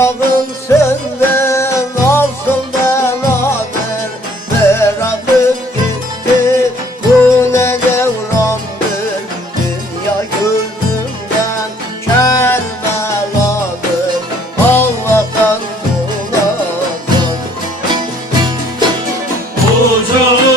Kitabın senden asıl beladır Beraber gitti. Bu ne devrandır? Dünya gözümden kerbeladır. Allah'tan buladır Hocam